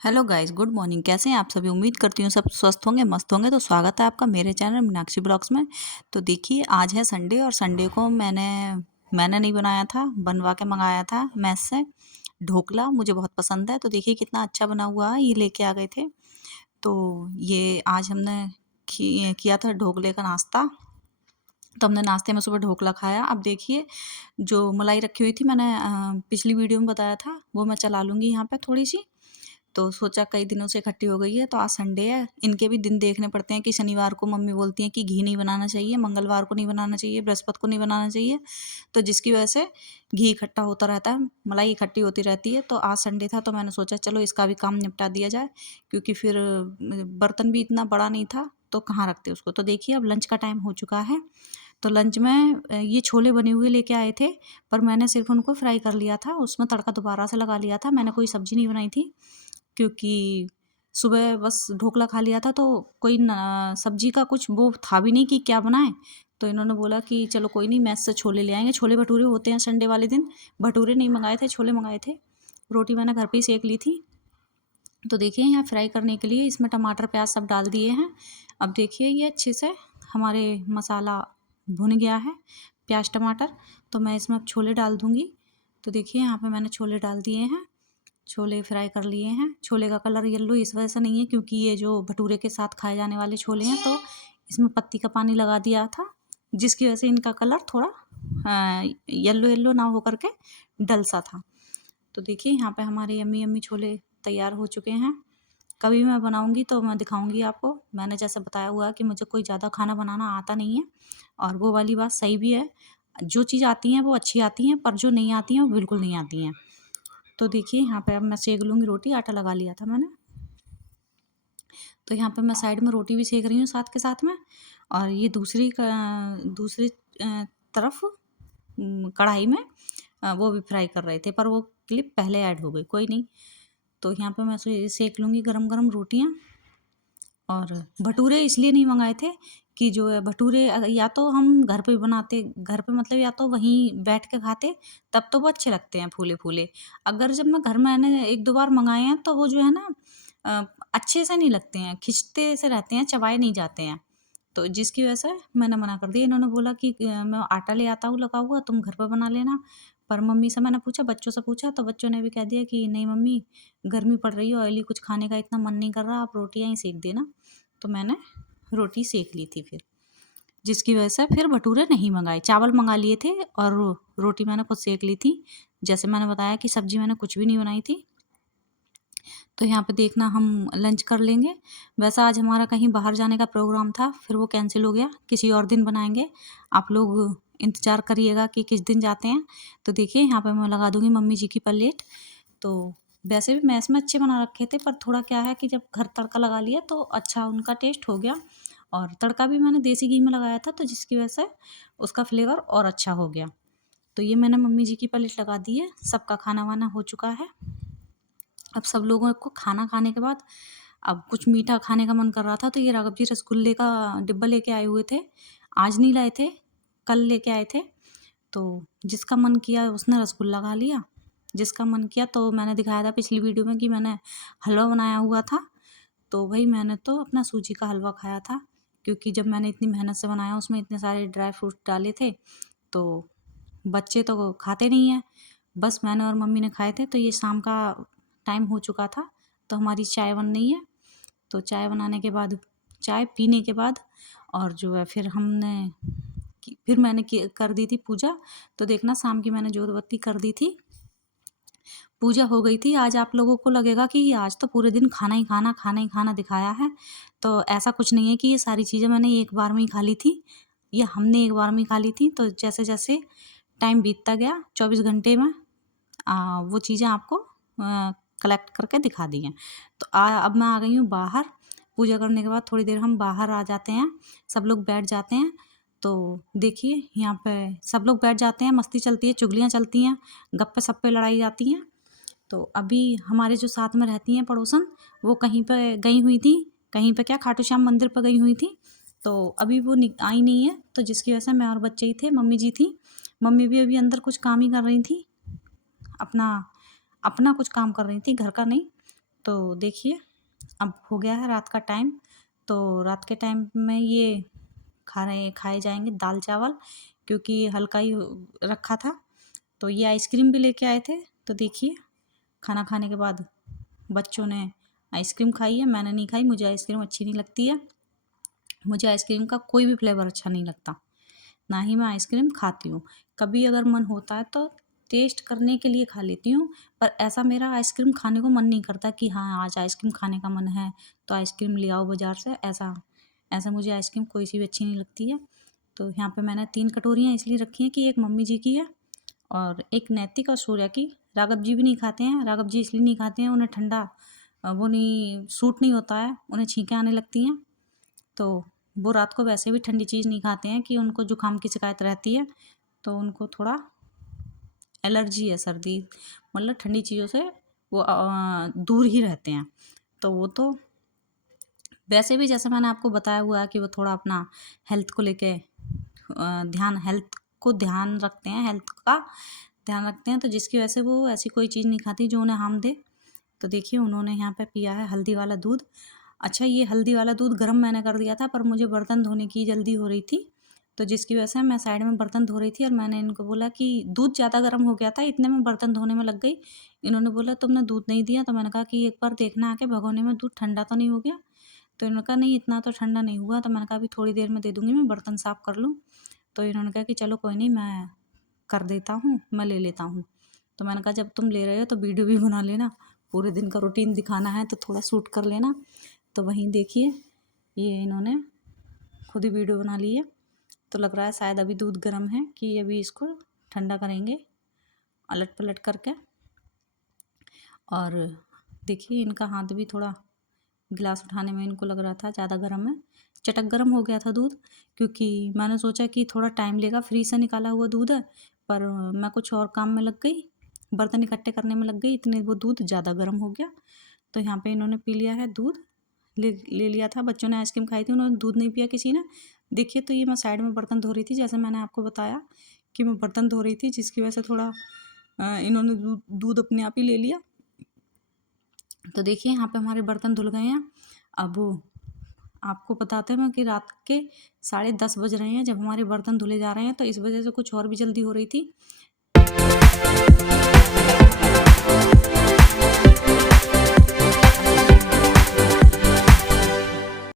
Hello guys, good morning. कैसे हैं आप सभी? उम्मीद करती हूँ सब स्वस्थ होंगे, मस्त होंगे। तो स्वागत है आपका मेरे चैनल मीनाक्षी ब्लॉग्स में। तो देखिए, आज है संडे और संडे को मैंने नहीं बनाया था, बनवा के मंगाया था मेस से। ढोकला मुझे बहुत पसंद है, तो देखिए कितना अच्छा बना हुआ है। ये लेके आ गए थे। तो ये आज हमने किया था ढोकले का नाश्ता। तो हमने नाश्ते में सुबह ढोकला खाया। अब देखिए, जो मलाई रखी हुई थी, मैंने पिछली वीडियो में बताया था, वो मैं चला लूँगी यहाँ पे थोड़ी सी। तो सोचा कई दिनों से इकट्ठी हो गई है, तो आज संडे है। इनके भी दिन देखने पड़ते हैं कि शनिवार को मम्मी बोलती हैं कि घी नहीं बनाना चाहिए, मंगलवार को नहीं बनाना चाहिए, बृहस्पति को नहीं बनाना चाहिए। तो जिसकी वजह से घी इकट्ठा होता रहता है, मलाई इकट्ठी होती रहती है। तो आज संडे था, तो मैंने सोचा चलो इसका भी काम निपटा दिया जाए, क्योंकि फिर बर्तन भी इतना बड़ा नहीं था, तो कहाँ रखते उसको। तो देखिए, अब लंच का टाइम हो चुका है। तो लंच में ये छोले बने हुए लेके आए थे, पर मैंने सिर्फ उनको फ्राई कर लिया था, उसमें तड़का दोबारा से लगा लिया था। मैंने कोई सब्जी नहीं बनाई थी, क्योंकि सुबह बस ढोकला खा लिया था, तो कोई सब्जी का कुछ वो था भी नहीं कि क्या बनाएं। तो इन्होंने बोला कि चलो कोई नहीं, मैस से छोले ले आएंगे। छोले भटूरे होते हैं संडे वाले दिन। भटूरे नहीं मंगाए थे, छोले मंगाए थे। रोटी मैंने घर पे ही सेक ली थी। तो देखिए, यहाँ फ्राई करने के लिए इसमें टमाटर प्याज सब डाल दिए हैं। अब देखिए, ये अच्छे से हमारे मसाला भुन गया है, प्याज टमाटर। तो मैं इसमें अब छोले डाल दूँगी। तो देखिए, यहाँ पे मैंने छोले डाल दिए हैं। छोले फ्राई कर लिए हैं। छोले का कलर येलो इस वजह से नहीं है, क्योंकि ये जो भटूरे के साथ खाए जाने वाले छोले हैं, तो इसमें पत्ती का पानी लगा दिया था, जिसकी वजह से इनका कलर थोड़ा येलो येलो ना हो करके डल सा था। तो देखिए, यहाँ पे हमारे यम्मी यम्मी छोले तैयार हो चुके हैं। कभी मैं बनाऊंगी तो मैं दिखाऊंगी आपको। मैंने जैसे बताया हुआ है कि मुझे कोई ज़्यादा खाना बनाना आता नहीं है, और वो वाली बात सही भी है। जो चीज़ आती हैं वो अच्छी आती हैं, पर जो नहीं आती हैं वो बिल्कुल नहीं आती हैं। तो देखिए, यहाँ पे अब मैं सेक लूँगी रोटी। आटा लगा लिया था मैंने। तो यहाँ पे मैं साइड में रोटी भी सेक रही हूँ साथ के साथ में। और ये दूसरी तरफ कढ़ाई में वो भी फ्राई कर रहे थे, पर वो क्लिप पहले ऐड हो गई, कोई नहीं। तो यहाँ पे मैं सेक लूँगी गरम गरम रोटियाँ। और भटूरे इसलिए नहीं मंगाए थे कि जो है भटूरे या तो हम घर पे बनाते, घर पे मतलब या तो वहीं बैठ के खाते, तब तो वो अच्छे लगते हैं फूले फूले। अगर जब मैं घर में मैंने एक दो बार मंगाए हैं, तो वो जो है ना अच्छे से नहीं लगते हैं, खिंचते से रहते हैं, चबाए नहीं जाते हैं। तो जिसकी वजह से मैंने मना कर दिया। इन्होंने बोला कि मैं आटा ले आता हूँ लगा हुआ, तुम घर पे बना लेना। पर मम्मी से मैंने पूछा, बच्चों से पूछा, तो बच्चों ने भी कह दिया कि नहीं मम्मी, गर्मी पड़ रही है, ऑयली कुछ खाने का इतना मन नहीं कर रहा, आप रोटियां ही सेक देना। तो मैंने रोटी सेक ली थी फिर, जिसकी वजह से फिर भटूरे नहीं मंगाए। चावल मंगा लिए थे और रोटी मैंने खुद सेक ली थी। जैसे मैंने बताया कि सब्जी मैंने कुछ भी नहीं बनाई थी। तो यहाँ पे देखना, हम लंच कर लेंगे। वैसा आज हमारा कहीं बाहर जाने का प्रोग्राम था, फिर वो कैंसिल हो गया। किसी और दिन बनाएंगे। आप लोग इंतज़ार करिएगा कि किस दिन जाते हैं। तो देखिए, यहाँ पे मैं लगा दूँगी मम्मी जी की प्लेट। तो वैसे भी मैस में अच्छे बना रखे थे, पर थोड़ा क्या है कि जब घर तड़का लगा लिया तो अच्छा उनका टेस्ट हो गया। और तड़का भी मैंने देसी घी में लगाया था, तो जिसकी वजह से उसका फ्लेवर और अच्छा हो गया। तो ये मैंने मम्मी जी की प्लेट लगा दी है। सबका खाना वाना हो चुका है। अब सब लोगों को खाना खाने के बाद अब कुछ मीठा खाने का मन कर रहा था, तो ये राघव जी रसगुल्ले का डिब्बा लेके आए हुए थे। आज नहीं लाए थे, कल लेके आए थे। तो जिसका मन किया उसने रसगुल्ला खा लिया। जिसका मन किया, तो मैंने दिखाया था पिछली वीडियो में कि मैंने हलवा बनाया हुआ था। तो भाई मैंने तो अपना सूजी का हलवा खाया था, क्योंकि जब मैंने इतनी मेहनत से बनाया, उसमें इतने सारे ड्राई फ्रूट डाले थे। तो बच्चे तो खाते नहीं हैं, बस मैंने और मम्मी ने खाए थे। तो ये शाम का टाइम हो चुका था, तो हमारी चाय बन रही है। तो चाय बनाने के बाद, चाय पीने के बाद, और जो है फिर फिर मैंने कर दी थी पूजा। तो देखना, शाम की मैंने जोत बत्ती कर दी थी, पूजा हो गई थी। आज आप लोगों को लगेगा कि आज तो पूरे दिन खाना ही खाना, खाना ही खाना दिखाया है। तो ऐसा कुछ नहीं है कि ये सारी चीज़ें मैंने एक बार में ही खा ली थी, ये हमने एक बार में ही खा ली थी। तो जैसे जैसे टाइम बीतता गया, 24 घंटे में वो चीज़ें आपको कलेक्ट करके दिखा दी हैं। तो अब मैं आ गई हूँ बाहर। पूजा करने के बाद थोड़ी देर हम बाहर आ जाते हैं, सब लोग बैठ जाते हैं। तो देखिए, यहाँ पे सब लोग बैठ जाते हैं, मस्ती चलती है, चुगलियाँ चलती हैं, गप्पे सप्पे लड़ाई जाती हैं। तो अभी हमारे जो साथ में रहती हैं पड़ोसन, वो कहीं पे गई हुई थी, कहीं पे क्या, खाटू श्याम मंदिर पर गई हुई थी। तो अभी वो आई नहीं है, तो जिसकी वजह से मैं और बच्चे ही थे, मम्मी जी थी। मम्मी भी अभी अंदर कुछ काम ही कर रही थी, अपना अपना कुछ काम कर रही थी, घर का नहीं। तो देखिए अब हो गया है रात का टाइम, तो रात के टाइम में ये खाए जाएंगे दाल चावल, क्योंकि हल्का ही रखा था। तो ये आइसक्रीम भी लेके आए थे। तो देखिए खाना खाने के बाद बच्चों ने आइसक्रीम खाई है, मैंने नहीं खाई, मुझे आइसक्रीम अच्छी नहीं लगती है। मुझे आइसक्रीम का कोई भी फ्लेवर अच्छा नहीं लगता, ना ही मैं आइसक्रीम खाती हूँ। कभी अगर मन होता है तो टेस्ट करने के लिए खा लेती हूँ, पर ऐसा मेरा आइसक्रीम खाने को मन नहीं करता कि हाँ आज आइसक्रीम खाने का मन है तो आइसक्रीम ले आओ बाज़ार से। ऐसा ऐसा मुझे आइसक्रीम कोई सी भी अच्छी नहीं लगती है। तो यहाँ पे मैंने 3 कटोरियाँ इसलिए रखी हैं कि एक मम्मी जी की है और एक नैतिक और सूर्या की। राघव जी भी नहीं खाते हैं। राघव जी इसलिए नहीं खाते हैं, उन्हें ठंडा वो नहीं सूट नहीं होता है, उन्हें छींकें आने लगती हैं। तो वो रात को वैसे भी ठंडी चीज़ नहीं खाते हैं कि उनको जुकाम की शिकायत रहती है, तो उनको थोड़ा एलर्जी है, सर्दी मतलब ठंडी चीज़ों से वो दूर ही रहते हैं। तो वो तो वैसे भी जैसे मैंने आपको बताया हुआ है कि वो थोड़ा अपना हेल्थ को लेके ध्यान रखते हैं, हेल्थ का ध्यान रखते हैं, तो जिसकी वजह से वो ऐसी कोई चीज़ नहीं खाती जो उन्हें हार्म दे। तो देखिए उन्होंने यहाँ पे पिया है हल्दी वाला दूध। अच्छा ये हल्दी वाला दूध गर्म मैंने कर दिया था, पर मुझे बर्तन धोने की जल्दी हो रही थी, तो जिसकी वजह से मैं साइड में बर्तन धो रही थी और मैंने इनको बोला कि दूध ज़्यादा गर्म हो गया था, इतने में बर्तन धोने में लग गई। इन्होंने बोला तुमने दूध नहीं दिया, तो मैंने कहा कि एक बार देखना आके भगोने में दूध ठंडा तो नहीं हो गया। तो इन्होंने कहा नहीं इतना तो ठंडा नहीं हुआ। तो मैंने कहा अभी थोड़ी देर में दे दूँगी, मैं बर्तन साफ़ कर लूँ। तो इन्होंने कहा कि चलो कोई नहीं, मैं कर देता हूँ, मैं ले लेता हूँ। तो मैंने कहा जब तुम ले रहे हो तो वीडियो भी बना लेना, पूरे दिन का रूटीन दिखाना है तो थोड़ा शूट कर लेना। तो वहीं देखिए ये इन्होंने खुद ही वीडियो बना ली है। तो लग रहा है शायद अभी दूध गर्म है कि अभी इसको ठंडा करेंगे अलट पलट करके। और देखिए इनका हाथ भी थोड़ा गिलास उठाने में इनको लग रहा था ज़्यादा गर्म है, चटक गर्म हो गया था दूध, क्योंकि मैंने सोचा कि थोड़ा टाइम लेगा, फ्रीज से निकाला हुआ दूध है, पर मैं कुछ और काम में लग गई, बर्तन इकट्ठे करने में लग गई, इतने वो दूध ज़्यादा गर्म हो गया। तो यहाँ पे इन्होंने पी लिया है दूध, ले लिया था। बच्चों ने आइसक्रीम खाई थी, उन्होंने दूध नहीं पिया किसी ने। देखिए तो ये मैं साइड में बर्तन धो रही थी, जैसे मैंने आपको बताया कि मैं बर्तन धो रही थी, जिसकी वजह से थोड़ा इन्होंने दूध अपने आप ही ले लिया। तो देखिए यहाँ पे हमारे बर्तन धुल गए हैं। अब आपको बताते हैं कि रात के 10:30 बज रहे हैं जब हमारे बर्तन धुले जा रहे हैं, तो इस वजह से कुछ और भी जल्दी हो रही थी।